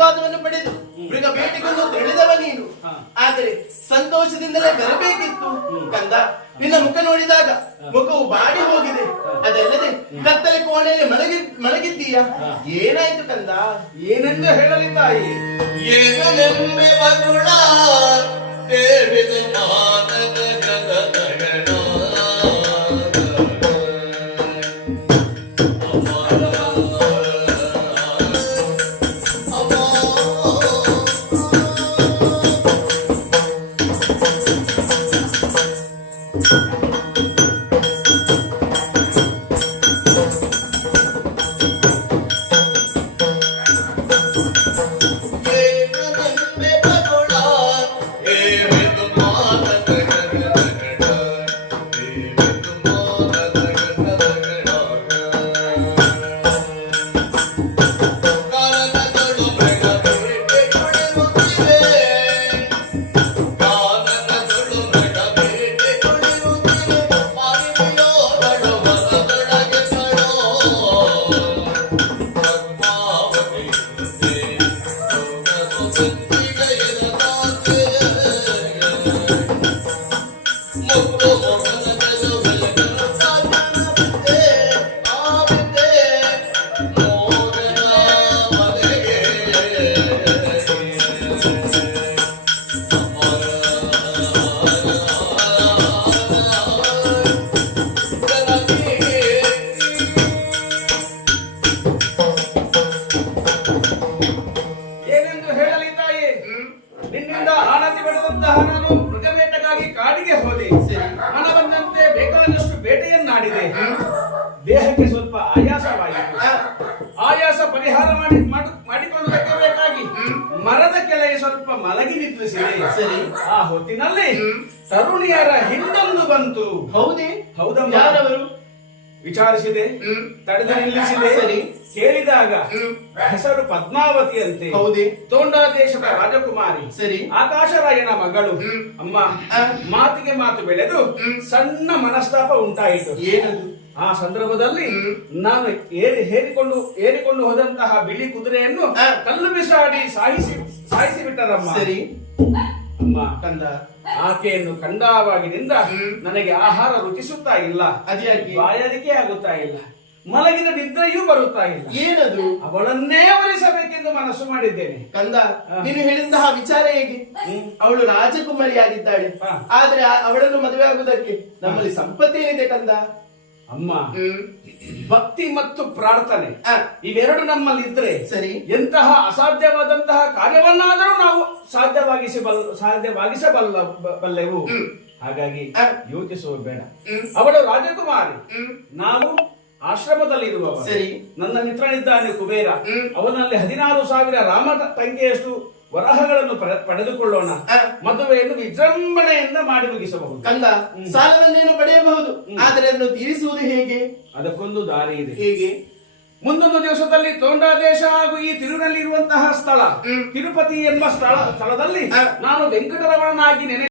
ಆಶೀರ್ವಾದವನ್ನು ಪಡೆದು ಮೃಗ ಬೇಟೆಗೊಂದು ತಿಳಿದವ ನೀನು. ಆದರೆ ಸಂತೋಷದಿಂದಲೇ ಬರಬೇಕಿತ್ತು ಕಂದ. ನಿನ್ನ ಮುಖ ನೋಡಿದಾಗ ಮುಖವು ಬಾಡಿ ಹೋಗಿದೆ. ಅದಲ್ಲದೆ ಕತ್ತಲೆ ಕೋಣೆಯಲ್ಲಿ ಮಲಗಿದ್ದೀಯ. ಏನಾಯ್ತು ಕಂದ? ಏನೆಂದು ಹೇಳಲಿ ತಾಯಿ? ನಿನ್ನಿಂದ ಆನತಿ ಪಡೆದಂತಹ ನಾನು ಮೃಗಬೇಟೆಗಾಗಿ ಕಾಡಿಗೆ ಹೋದೆ. ಹಣ ಬಂದಂತೆ ಬೇಕಾದಷ್ಟು ಬೇಟೆಯನ್ನಾಡಿದೆ. ದೇಹಕ್ಕೆ ಸ್ವಲ್ಪ ಆಯಾಸವಾಯಿತು. ಆಯಾಸ ಪರಿಹಾರ ಮಾಡಿಕೊಳ್ಳುವುದಕ್ಕೆ ಬೇಕಾಗಿ ಮರದ ಕೆಳಗೆ ಸ್ವಲ್ಪ ಮಲಗಿ ನಿದ್ರಿಸಿದೆ. ಆ ಹೊತ್ತಿನಲ್ಲಿ ತರುಣಿಯರ ಹಿಂಡೊಂದು ಬಂತು. ಹೌದೇ? ಹೌದಮ್ಮ. ಯಾರವರು? ವಿಚಾರಿಸಿದೆ, ತಡೆದು ನಿಲ್ಲಿಸಿದೆ. ಕೇಳಿದಾಗ ಹೆಸರು ಪದ್ಮಾವತಿ ಅಂತೆ. ಹೌದೇ? ತೋಂಡಾ ದೇಶದ ರಾಜಕುಮಾರಿ. ಆಕಾಶರಾಯನ ಮಗಳು. ಅಮ್ಮ, ಮಾತಿಗೆ ಮಾತು ಬೆಳೆದು ಸಣ್ಣ ಮನಸ್ತಾಪ ಉಂಟಾಯಿತು. ಏನದು? ಆ ಸಂದರ್ಭದಲ್ಲಿ ನಾನು ಏರಿಕೊಂಡು ಹೋದಂತಹ ಬಿಳಿ ಕುದುರೆಯನ್ನು ಕಲ್ಲು ಬಿಸಾಡಿ ಸಾಯಿಸಿ ಬಿಟ್ಟರಮ್ಮ. ಅಮ್ಮ, ಕಂದ, ಆಕೆಯನ್ನು ಕಂಡಾವಾಗಿನಿಂದ ನನಗೆ ಆಹಾರ ರುಚಿಸುತ್ತಾ ಇಲ್ಲ. ಅದ್ಯಾಕೆ? ಬಾಯಾರಿಕೆ ಆಗುತ್ತಾ ಇಲ್ಲ. ಮಲಗಿದ ನಿದ್ರೆಯೂ ಬರುತ್ತಾ ಇಲ್ಲ. ಏನದು? ಅವಳನ್ನೇ ಒಲಿಸಬೇಕೆಂದು ಮನಸ್ಸು ಮಾಡಿದ್ದೇನೆ. ಕಂದ, ನೀನು ಹೇಳಿದಂತಹ ವಿಚಾರ ಹೇಗೆ? ಅವಳು ರಾಜಕುಮಾರಿಯಾಗಿದ್ದಾಳೆ. ಆದ್ರೆ ಅವಳನ್ನು ಮದುವೆ ಆಗುವುದಕ್ಕೆ ನಮ್ಮಲ್ಲಿ ಸಂಪತ್ತೇನಿದೆ ಕಂದ? ಅಮ್ಮ, ಭಕ್ತಿ ಮತ್ತು ಪ್ರಾರ್ಥನೆ ಇವೆರಡು ನಮ್ಮಲ್ಲಿ ಇದ್ರೆ ಎಂತಹ ಅಸಾಧ್ಯವಾದಂತಹ ಕಾರ್ಯವನ್ನಾದರೂ ನಾವು ಸಾಧ್ಯವಾಗಿಸಬಲ್ಲೆವು. ಹಾಗಾಗಿ ಯೋಚಿಸುವ ಬೇಡ. ಅವಳು ರಾಜಕುಮಾರಿ, ನಾವು ಆಶ್ರಮದಲ್ಲಿರುವ. ನನ್ನ ಮಿತ್ರನಿದ್ದಾನೆ ಕುಬೇರ. ಅವನಲ್ಲಿ 16,000 ರಾಮ ಸಂಖ್ಯೆಯಷ್ಟು ವರಹಗಳನ್ನು ಪಡೆದುಕೊಳ್ಳೋಣ. ಮದುವೆಯನ್ನು ವಿಜೃಂಭಣೆಯಿಂದ ಮಾಡಿ ಮುಗಿಸಬಹುದು. ಕಂದ, ಸಾಲವನ್ನೇನು ಪಡೆಯಬಹುದು, ಆದರೆ ಅದನ್ನು ತೀರಿಸುವುದು ಹೇಗೆ? ಅದಕ್ಕೊಂದು ದಾರಿ ಇದೆ. ಹೇಗೆ? ಮುಂದೊಂದು ದಿವಸದಲ್ಲಿ ತೋಂಡಾ ದೇಶ ಹಾಗೂ ಈ ತಿರುವಿನಲ್ಲಿ ಇರುವಂತಹ ಸ್ಥಳ ತಿರುಪತಿ ಎಂಬ ಸ್ಥಳದಲ್ಲಿ ನಾನು ವೆಂಕಟರಮಣನಾಗಿ